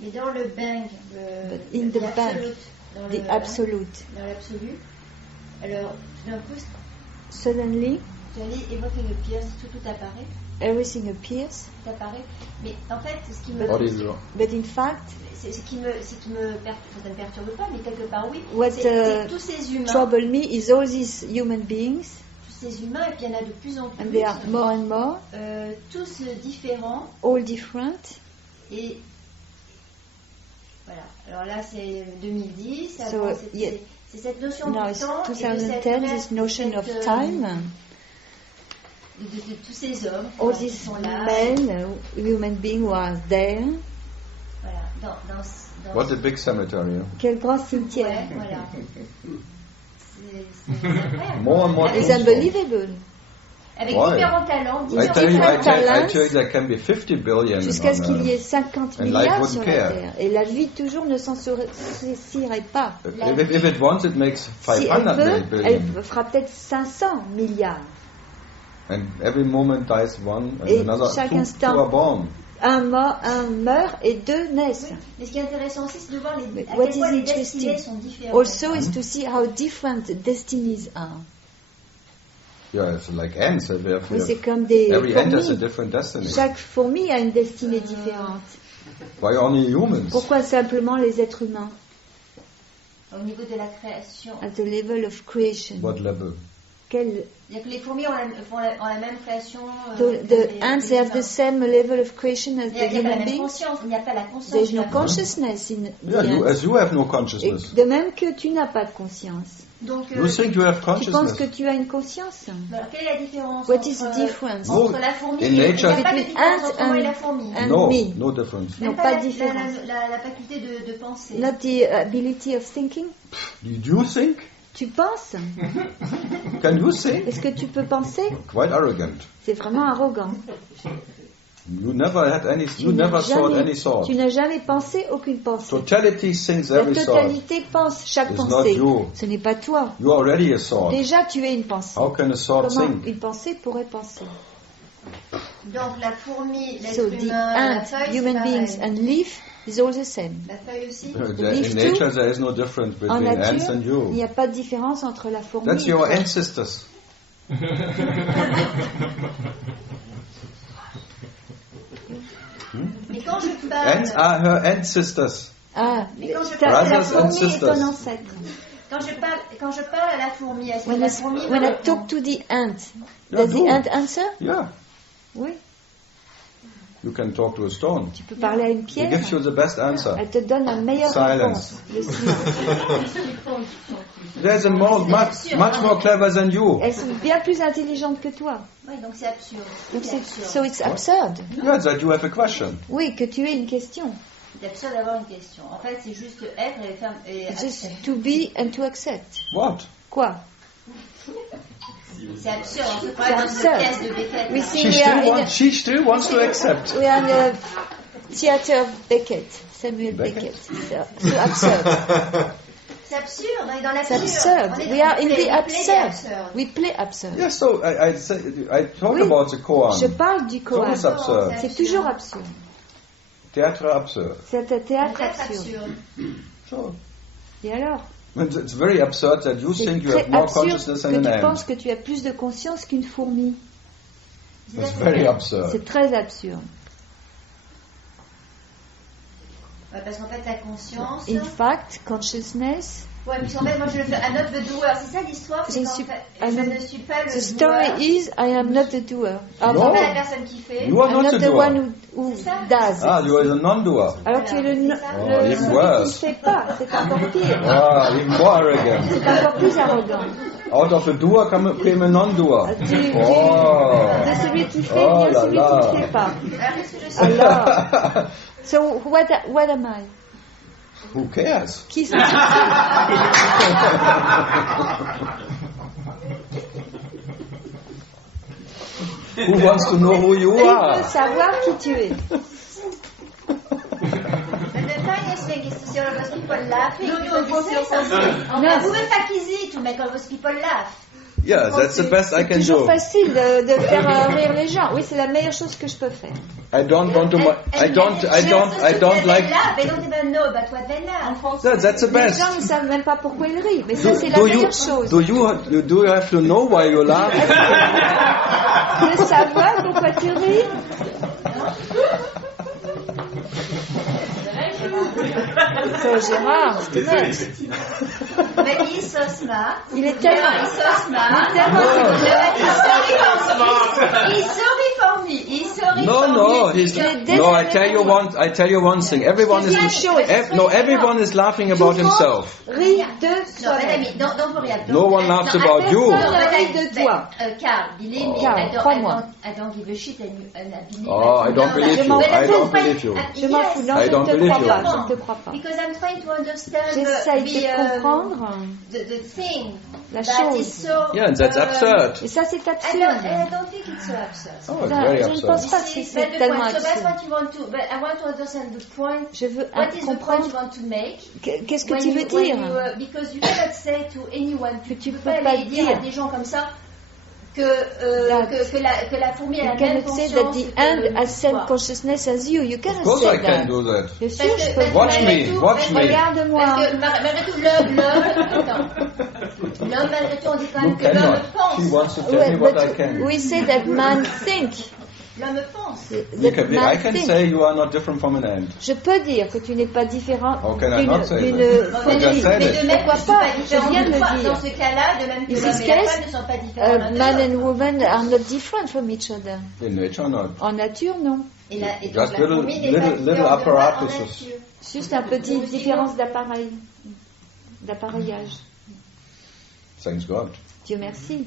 Mais dans le bang, in the bang, the absolute. Dans l'absolu. Alors, tout d'un coup, Suddenly, everything appears, tout apparaît. everything appears. Tout apparaît. Mais en fait, ce qui me. But in fact, c'est ce qui me ça ne perturbe pas, mais quelque part oui. What c'est tous ces humains. Trouble me is all these human beings. Tous ces humains, et puis il y en a de plus en plus. And they are more and more. Tous différents. All different. Et voilà. Alors là, c'est 2010. C'est cette notion now de temps. 2010, this notion of time. De tous ces hommes all qui these sont là. Men, human beings who are there. Voilà. Dans What a big cemetery. Quel grand cimetière. Ouais, voilà. C'est incroyable. More and more It's unbelievable. Avec Why? différents talents, I tell you, talents, there can be 50 billion jusqu'à ce qu'il y ait on 50 and milliards life sur wouldn't la care. Terre. Et la vie toujours ne s'en sortirait pas. If it wants, it makes Si elle 500 veut, billion. elle fera peut-être 500 milliards. And every moment dies one, and Et another chaque two instant, are born. Un meurt et deux naissent. Mais ce qui est intéressant aussi, c'est de voir à What quel point is les destinées interesting sont différentes. also is to see how different destinies are. Yeah, it's like ants. Oui, c'est comme des Every ant has a fourmis. different destiny. Chaque fourmi a une destinée différente. Why only humans? Pourquoi simplement les êtres humains? Au niveau de la création. At the level of creation. What level? Quel C'est-à-dire que les fourmis ont la même création. the ants have the same level of creation as the Il n'y a pas la human même beings. conscience, il n'y a pas la conscience. There's no consciousness in the Yeah, ants. as you have no Et consciousness. de même que tu n'as pas de conscience. Donc, You think you have Tu penses consciousness? que tu as une conscience? alors, quelle est la différence What entre, is the difference? entre la fourmi In et il n'y a nature- pas de Between différence ant entre moi et la and- fourmi. and No, me. no difference. Non, Même pas la, de différence. la faculté de penser. Not the ability of thinking. Do you think? Tu penses? Can you think? Est-ce que tu peux penser? Quite arrogant. C'est vraiment arrogant. You never had any. You never thought any thought. Tu n'as jamais pensé aucune pensée. Totality thinks La every thought. totalité pense chaque It's not pensée. you. Ce n'est pas toi. You are already a thought. Déjà, tu es une pensée. How can a thought Comment think? une pensée pourrait penser? Donc la fourmi, l'être So the humain, la ant, feuille, c'est human pareil. beings and leaf is all the same. La feuille aussi. Leaf In too. nature, there is no difference En between ants nature, and il you. n'y a pas de différence entre la fourmi That's et your toi. ancestors. Mais quand je Ants parle, are her ancestors. Ah, Mais quand je ta- parle de la la fourmi est sisters. ton ancêtre. quand je parle à la fourmi, est-ce que When la I, fourmi me when I répond? talk to the ant, Yeah, does the do. ant answer? Yeah, Oui. you can talk to a stone. Tu peux parler à une He pierre. gives you the best answer. Elle te donne la meilleure Silence. réponse. Le silence. There's a much more clever than you. Elles sont bien plus intelligentes que toi. Oui, donc c'est absurde. Donc C'est c'est, absurde. so it's absurd. Yeah, that you have a question. Oui, que tu aies une question. C'est absurde d'avoir une question. En fait, c'est juste être et faire et Just accepter. to be and to accept. What? Quoi? C'est absurde. On se C'est croit dans une absurde. pièce de Beckett. We là. see She still wants to accept. we are in the theater of Beckett, Samuel Beckett. So absurd. C'est absurde. On est dans C'est l'absurde. absurd. On est We are dans in le the play absurd. We play absurd. Yes, so I talk Oui. about the koan. Je parle du koan. Always absurd. C'est toujours absurde. Théâtre absurde. C'est un théâtre Peut-être absurde. absurde. So, Et alors? it's very absurd that you C'est think you très have more absurde consciousness que than tu an penses ant. que tu as plus de conscience qu'une fourmi. It's very absurd. C'est très absurde. Ouais, parce qu'en fait, la conscience. In fact, consciousness, Ouais, puisqu'en fait, moi je le fais. I'm not the doer. C'est ça l'histoire. C'est Je qu'en suis- fait, I'm je not- ne suis pas le the story doer. is I am not the doer. Ah, No. Je suis bon, pas la personne qui fait. You are I'm not not the the one doer. who C'est ça. does. Ah, you are the non-doer. Alors tu es le, C'est ça. Oh, le even celui qui worse. ne fait pas. C'est encore pire. Ah, even more arrogant. C'est encore plus arrogant. Out of a doer came a non-doer. De celui qui fait Oh vient là celui là. qui ne fait pas. Alors, qu'est-ce que je suis Alors, so what am I? Who cares? Qui suis-je? Who wants to know who you Qui veut are? savoir qui tu es? And the funniest thing is to see all of those people laughing No, because no, you say no. something. No. Vous pouvez pas qu'easy to make all those people laugh. Yeah, that's the best I C'est can toujours do. facile de faire rire les gens. Oui, c'est la meilleure chose que je peux faire. I don't want to. I don't like. They don't even know about what they laugh. That's the Les best. gens ne savent même pas pourquoi ils rient. Mais ça, c'est la Do meilleure chose. you have to know why you laugh? De savoir pourquoi tu ris. So, Gérard, je te laisse. But he's so smart. Il est tellement... He's so smart. He's sorry for me. He's sorry No, for no, me. he's no. I tell you one thing. Everyone is everyone is laughing about himself. Ris de Non, soi-même. madame, don't worry. No one laughs about you. Personne ne rit de toi. Carl, Billy, mais Carl, crois-moi. I don't give a shit. Billy, Oh, I don't believe you. I don't believe you. Je m'en fous. Non, I je don't ne te believe crois you. pas. Je ne te crois pas. Because I'm trying to understand J'essaye de comprendre the thing la that is chose. so. Yeah, and that's absurd. Et ça, c'est I don't absurde. think it's so absurd. Oh, it's Ça, very je ne absurd. pense pas que This is c'est the tellement point. So that's absurde. what you want to. But I want to understand the point. Je veux What is the point comprendre you want to make? qu'est-ce que When tu you- veux when dire. because you cannot say to anyone. Que tu peux peux pas pas aller dire à dire. des gens comme ça que la fourmi a You la même cannot say conscience that the que ant le has same toi. consciousness as you. You Of cannot course, say I can that. do that. Bien sûr, je peux. Watch malgré me, tout, watch me. Regarde-moi. Parce que malgré tout, l'homme, malgré tout, on dit quand You même que l'homme cannot. She pense. wants to tell Ouais, me what but I can. we say that man think. L'homme pense. I That can man think. say you are not different from an ant. Je peux dire que tu n'es pas différent How can I not say d'une that? Mais I just said de it. même que je suis Pourquoi pas pas? différente Je viens de de toi. le dire. Dans ce cas-là, de même que In l'homme this et la case, femme ne sont pas différents l'un de man l'autre. and woman are not different from each other. In nature, not. En nature, non. Et donc Just la little- fourmi n'est little- pas little différente de moi en apparatuses. nature. Juste un petit différence d'appareillage. Thanks God. Dieu merci.